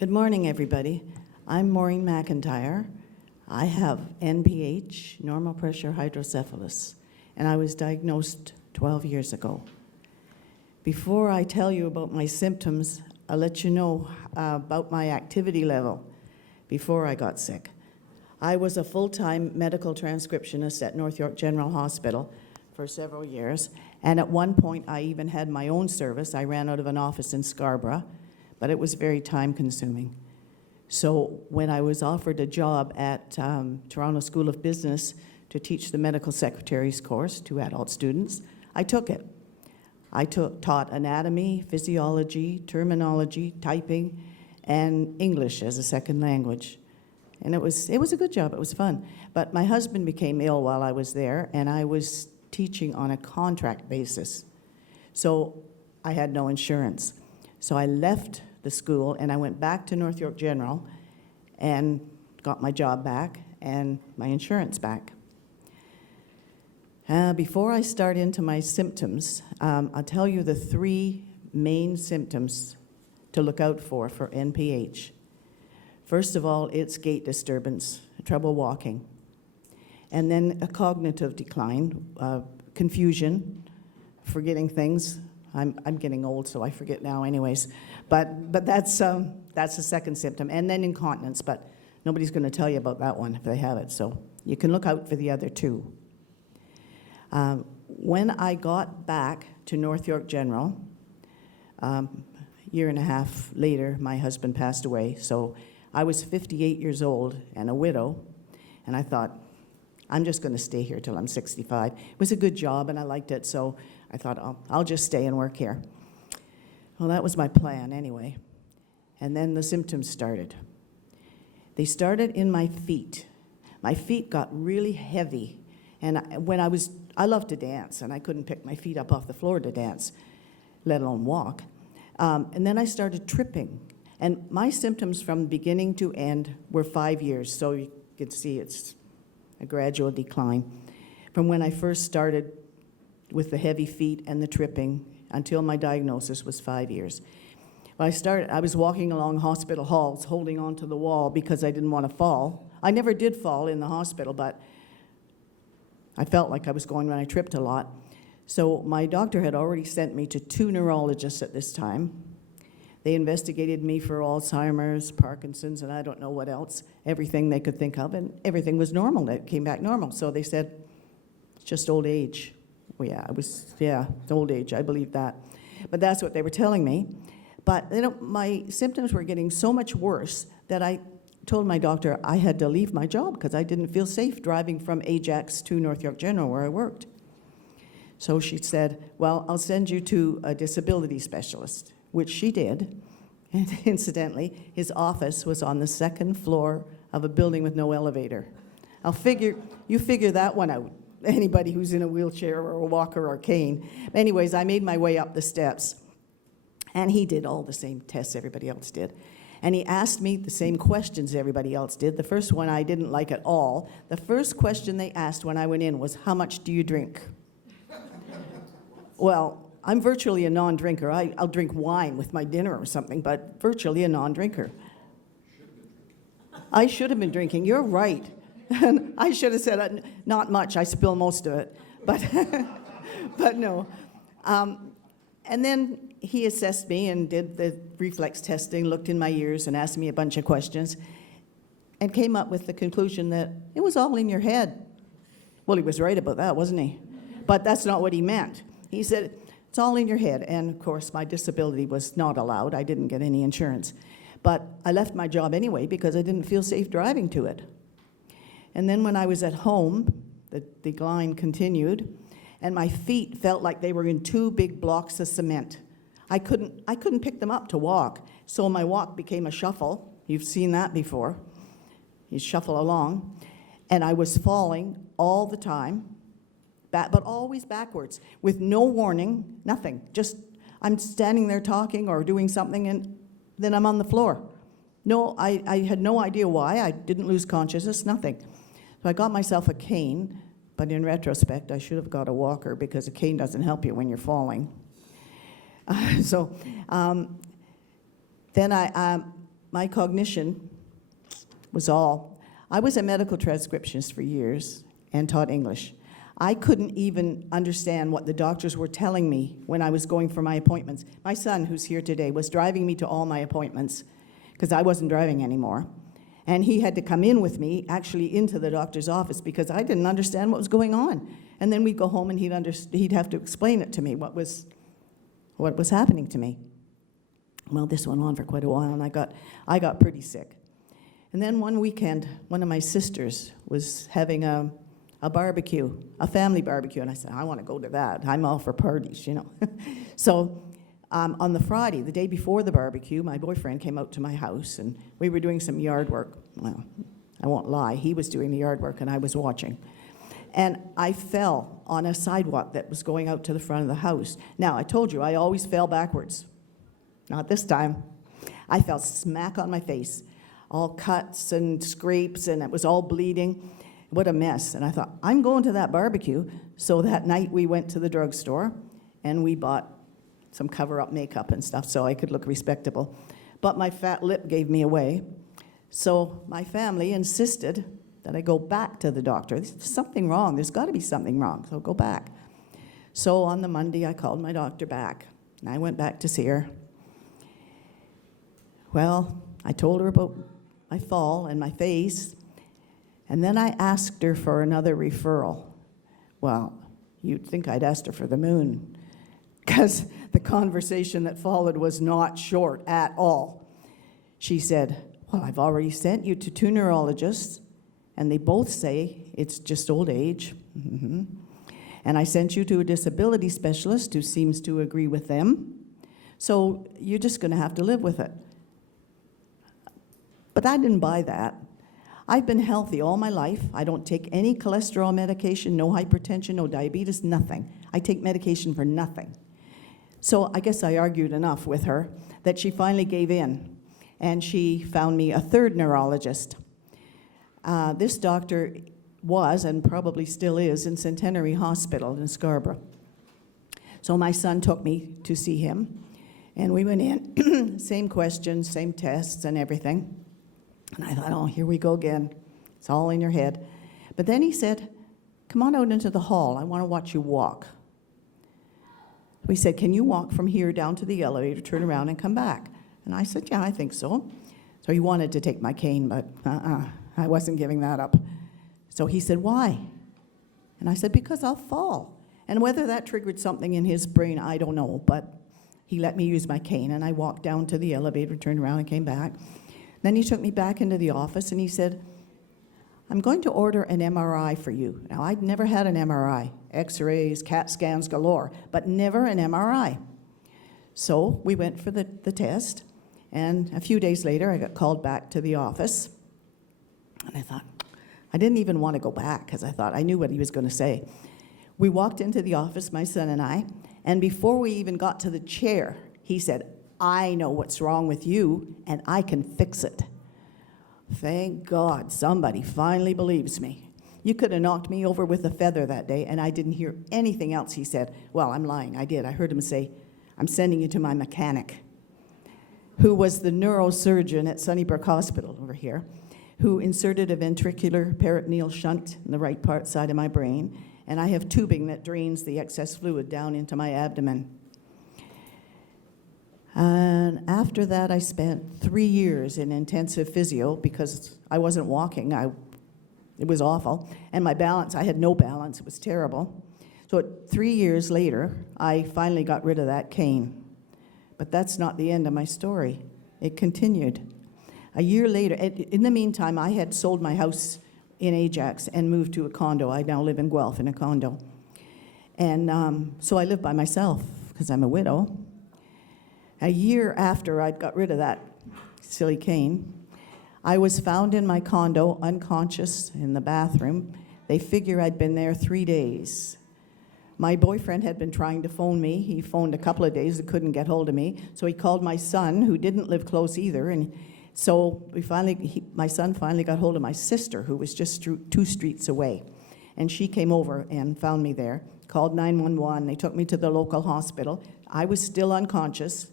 Good morning, everybody. I'm Maureen McIntyre. I have NPH, Normal Pressure Hydrocephalus, and I was diagnosed 12 years ago. Before I tell you about my symptoms, I'll let you know about my activity level before I got sick. I was a full-time medical transcriptionist at North York General Hospital for several years, and at one point I even had my own service. I ran out of an office in Scarborough, but it was very time-consuming. So when I was offered a job at Toronto School of Business to teach the medical secretary's course to adult students, I took it. I taught anatomy, physiology, terminology, typing, and English as a second language. And it was a good job, it was fun. But my husband became ill while I was there, and I was teaching on a contract basis. So I had no insurance. So I left the school and I went back to North York General and got my job back and my insurance back. Before I start into my symptoms, I'll tell you the three main symptoms to look out for NPH. First of all, it's gait disturbance, trouble walking. And then a cognitive decline, confusion, forgetting things. I'm getting old, so I forget now anyways. But that's the second symptom. And then incontinence, but nobody's going to tell you about that one if they have it. So you can look out for the other two. When I got back to North York General, year and a half later, my husband passed away. So I was 58 years old and a widow, and I thought, I'm just going to stay here till I'm 65. It was a good job, and I liked it, so I thought, I'll just stay and work here. Well, that was my plan anyway. And then the symptoms started. They started in my feet. My feet got really heavy, and I loved to dance, and I couldn't pick my feet up off the floor to dance, let alone walk. And then I started tripping. And my symptoms from beginning to end were 5 years, so you can see it's a gradual decline. From when I first started with the heavy feet and the tripping until my diagnosis was 5 years. When I was walking along hospital halls holding onto the wall because I didn't want to fall. I never did fall in the hospital, but I felt like I was going when I tripped a lot. So my doctor had already sent me to 2 neurologists at this time. They investigated me for Alzheimer's, Parkinson's, and I don't know what else, everything they could think of, and everything was normal. It came back normal. So they said, it's just old age. Well, yeah, old age, I believe that. But that's what they were telling me. But my symptoms were getting so much worse that I told my doctor I had to leave my job because I didn't feel safe driving from Ajax to North York General where I worked. So she said, well, I'll send you to a disability specialist, which she did. And incidentally, his office was on the 2nd floor of a building with no elevator. You figure that one out, anybody who's in a wheelchair or a walker or a cane. Anyways, I made my way up the steps, and he did all the same tests everybody else did. And he asked me the same questions everybody else did. The first one I didn't like at all. The first question they asked when I went in was, how much do you drink? Well, I'm virtually a non-drinker. I'll drink wine with my dinner or something, but virtually a non-drinker. I should have been drinking. You're right. I should have said, not much. I spill most of it. But no. And then he assessed me and did the reflex testing, looked in my ears and asked me a bunch of questions, and came up with the conclusion that it was all in your head. Well, he was right about that, wasn't he? But that's not what he meant. He said, it's all in your head. And of course, my disability was not allowed. I didn't get any insurance. But I left my job anyway because I didn't feel safe driving to it. And then when I was at home, the decline continued, and my feet felt like they were in 2 big blocks of cement. I couldn't pick them up to walk, so my walk became a shuffle. You've seen that before. You shuffle along. And I was falling all the time, but always backwards, with no warning, nothing. Just, I'm standing there talking or doing something, and then I'm on the floor. No, I had no idea why. I didn't lose consciousness, nothing. So I got myself a cane, but in retrospect, I should have got a walker because a cane doesn't help you when you're falling. Then my cognition was all. I was a medical transcriptionist for years and taught English. I couldn't even understand what the doctors were telling me when I was going for my appointments. My son, who's here today, was driving me to all my appointments because I wasn't driving anymore. And he had to come in with me, actually into the doctor's office, because I didn't understand what was going on. And then we'd go home and he'd have to explain it to me, what was happening to me. Well, this went on for quite a while, and I got pretty sick. And then one weekend, one of my sisters was having a barbecue, a family barbecue, and I said, I want to go to that. I'm all for parties, you know. So on the Friday, the day before the barbecue, my boyfriend came out to my house, and we were doing some yard work. Well, I won't lie, he was doing the yard work, and I was watching. And I fell on a sidewalk that was going out to the front of the house. Now, I told you, I always fell backwards. Not this time. I fell smack on my face, all cuts and scrapes, and it was all bleeding. What a mess. And I thought, I'm going to that barbecue. So that night we went to the drugstore, and we bought some cover-up makeup and stuff so I could look respectable. But my fat lip gave me away. So my family insisted that I go back to the doctor. There's something wrong. There's got to be something wrong, so go back. So on the Monday, I called my doctor back, and I went back to see her. Well, I told her about my fall and my face, and then I asked her for another referral. Well, you'd think I'd asked her for the moon, because the conversation that followed was not short at all. She said, well, I've already sent you to 2 neurologists, and they both say it's just old age. Mm-hmm. And I sent you to a disability specialist who seems to agree with them. So you're just going to have to live with it. But I didn't buy that. I've been healthy all my life. I don't take any cholesterol medication, no hypertension, no diabetes, nothing. I take medication for nothing. So I guess I argued enough with her that she finally gave in, and she found me a 3rd neurologist. This doctor was, and probably still is, in Centenary Hospital in Scarborough. So my son took me to see him, and we went in, same questions, same tests and everything. And I thought, oh, here we go again. It's all in your head. But then he said, come on out into the hall. I want to watch you walk. We said, can you walk from here down to the elevator, turn around, and come back? And I said, yeah, I think so. So he wanted to take my cane, but I wasn't giving that up. So he said, why? And I said, because I'll fall. And whether that triggered something in his brain, I don't know. But he let me use my cane, and I walked down to the elevator, turned around, and came back. Then he took me back into the office, and he said, I'm going to order an MRI for you. Now, I'd never had an MRI, X-rays, CAT scans galore, but never an MRI. So we went for the test, and a few days later, I got called back to the office. And I thought, I didn't even want to go back, because I thought I knew what he was going to say. We walked into the office, my son and I, and before we even got to the chair, he said, I know what's wrong with you, and I can fix it. Thank God somebody finally believes me. You could have knocked me over with a feather that day, and I didn't hear anything else he said. Well, I'm lying. I did. I heard him say, I'm sending you to my mechanic, who was the neurosurgeon at Sunnybrook Hospital over here, who inserted a ventricular peritoneal shunt in the right side of my brain, and I have tubing that drains the excess fluid down into my abdomen. And after that, I spent 3 years in intensive physio because I wasn't walking. It was awful. And my balance, I had no balance. It was terrible. So 3 years later, I finally got rid of that cane. But that's not the end of my story. It continued. A year later, in the meantime, I had sold my house in Ajax and moved to a condo. I now live in Guelph in a condo. And so I live by myself because I'm a widow. A year after I'd got rid of that silly cane, I was found in my condo, unconscious, in the bathroom. They figure I'd been there 3 days. My boyfriend had been trying to phone me. He phoned a couple of days and couldn't get hold of me. So he called my son, who didn't live close either. And so my son finally got hold of my sister, who was just 2 streets away. And she came over and found me there, called 911. They took me to the local hospital. I was still unconscious.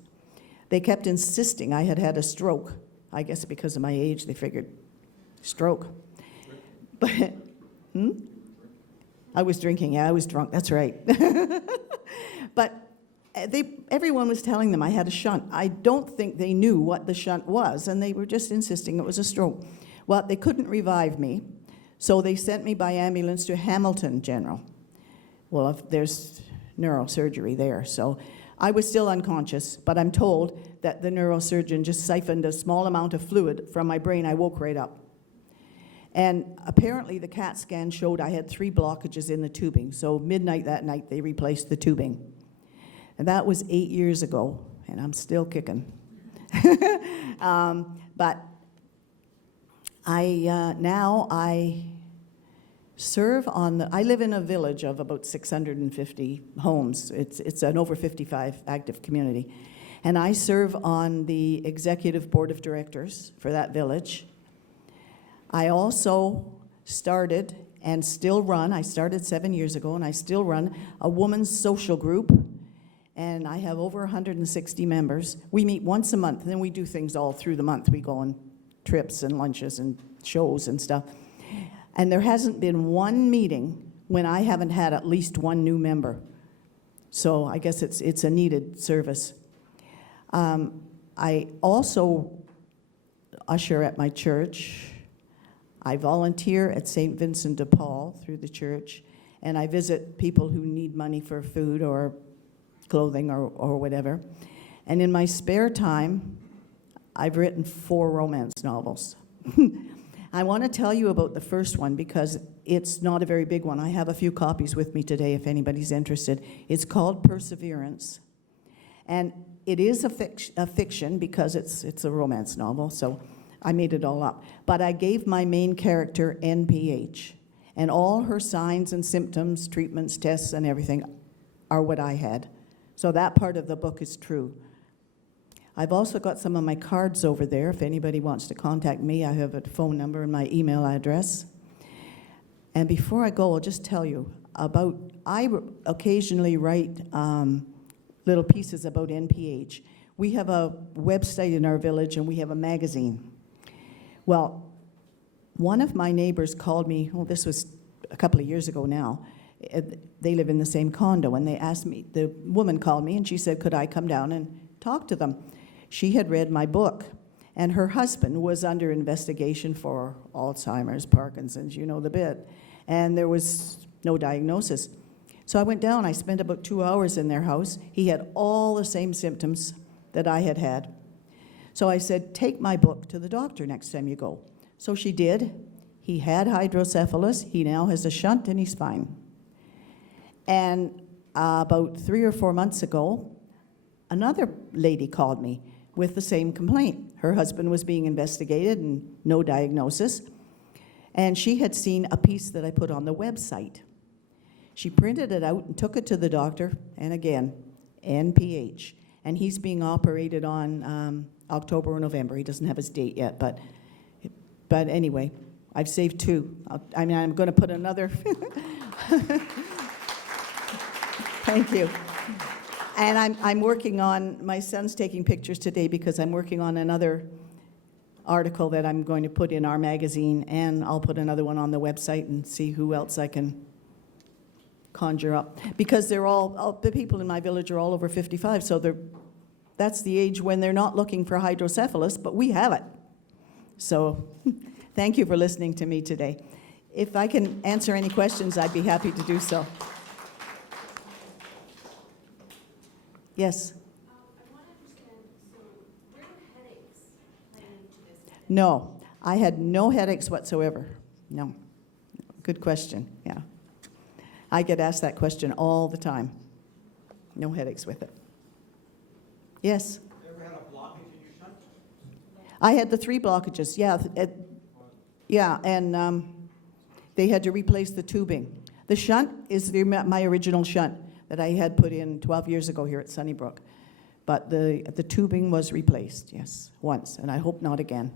They kept insisting I had had a stroke, I guess because of my age, they figured stroke. But I was drinking. Yeah, I was drunk. That's right. But everyone was telling them I had a shunt. I don't think they knew what the shunt was, and they were just insisting it was a stroke. Well, they couldn't revive me, so they sent me by ambulance to Hamilton General. Well, if there's neurosurgery there, so I was still unconscious, but I'm told that the neurosurgeon just siphoned a small amount of fluid from my brain. I woke right up. And apparently the CAT scan showed I had 3 blockages in the tubing. So midnight that night, they replaced the tubing. And that was 8 years ago, and I'm still kicking. But I serve on I live in a village of about 650 homes. It's an over 55 active community. And I serve on the executive board of directors for that village. I also started and still run, I started 7 years ago, and I still run a women's social group, and I have over 160 members. We meet once a month, and then we do things all through the month. We go on trips and lunches and shows and stuff. And there hasn't been one meeting when I haven't had at least one new member. So I guess it's a needed service. I also usher at my church. I volunteer at St. Vincent de Paul through the church, and I visit people who need money for food or clothing or whatever. And in my spare time, I've written 4 romance novels. I want to tell you about the first one because it's not a very big one. I have a few copies with me today if anybody's interested. It's called Perseverance. And it is a fiction because it's a romance novel, so I made it all up. But I gave my main character NPH, and all her signs and symptoms, treatments, tests, and everything are what I had. So that part of the book is true. I've also got some of my cards over there. If anybody wants to contact me, I have a phone number and my email address. And before I go, I'll just tell you I occasionally write little pieces about NPH. We have a website in our village, and we have a magazine. Well, one of my neighbors called me, this was a couple of years ago now. They live in the same condo, and they asked me, the woman called me, and she said, could I come down and talk to them? She had read my book, and her husband was under investigation for Alzheimer's, Parkinson's, you know the bit, and there was no diagnosis. So I went down, I spent about 2 hours in their house. He had all the same symptoms that I had had. So I said, take my book to the doctor next time you go. So she did. He had hydrocephalus. He now has a shunt, and he's fine. And about 3 or 4 months ago, another lady called me with the same complaint. Her husband was being investigated and no diagnosis. And she had seen a piece that I put on the website. She printed it out and took it to the doctor, and again, NPH. And he's being operated on October or November. He doesn't have his date yet, but anyway, I've saved 2. I'm going to put another. Thank you. And I'm working on, my son's taking pictures today because I'm working on another article that I'm going to put in our magazine, and I'll put another one on the website and see who else I can conjure up. Because they're all the people in my village are all over 55, so that's the age when they're not looking for hydrocephalus, but we have it. So thank you for listening to me today. If I can answer any questions, I'd be happy to do so. Yes? I want to understand, so were headaches leading to this? No, I had no headaches whatsoever. No. Good question, yeah. I get asked that question all the time. No headaches with it. Yes? You ever had a blockage in your shunt? I had the 3 blockages, yeah. And they had to replace the tubing. The shunt is my original shunt that I had put in 12 years ago here at Sunnybrook. But the tubing was replaced, yes, once, and I hope not again.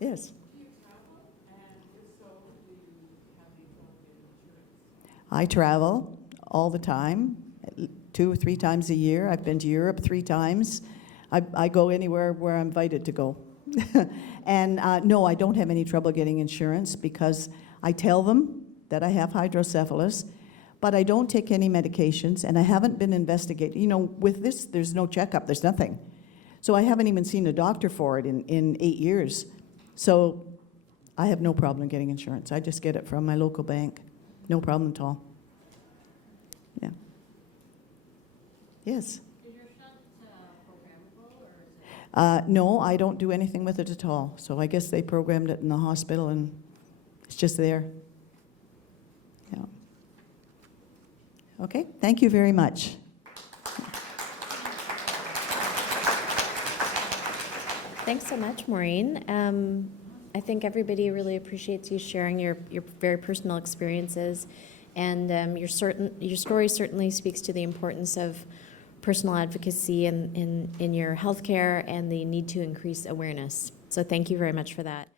Yes? Do you travel? And if so, do you have any insurance? I travel all the time, 2 or 3 times a year. I've been to Europe 3 times. I go anywhere where I'm invited to go. And no, I don't have any trouble getting insurance because I tell them that I have hydrocephalus, but I don't take any medications, and I haven't been investigated. You know, with this, there's no checkup, there's nothing. So I haven't even seen a doctor for it in 8 years. So I have no problem getting insurance. I just get it from my local bank. No problem at all. Yeah. Yes? Is your shunt programmable, or is it? No, I don't do anything with it at all. So I guess they programmed it in the hospital and it's just there. Yeah. Okay, thank you very much. Thanks so much, Maureen. I think everybody really appreciates you sharing your very personal experiences, and your story certainly speaks to the importance of personal advocacy in your healthcare and the need to increase awareness. So thank you very much for that.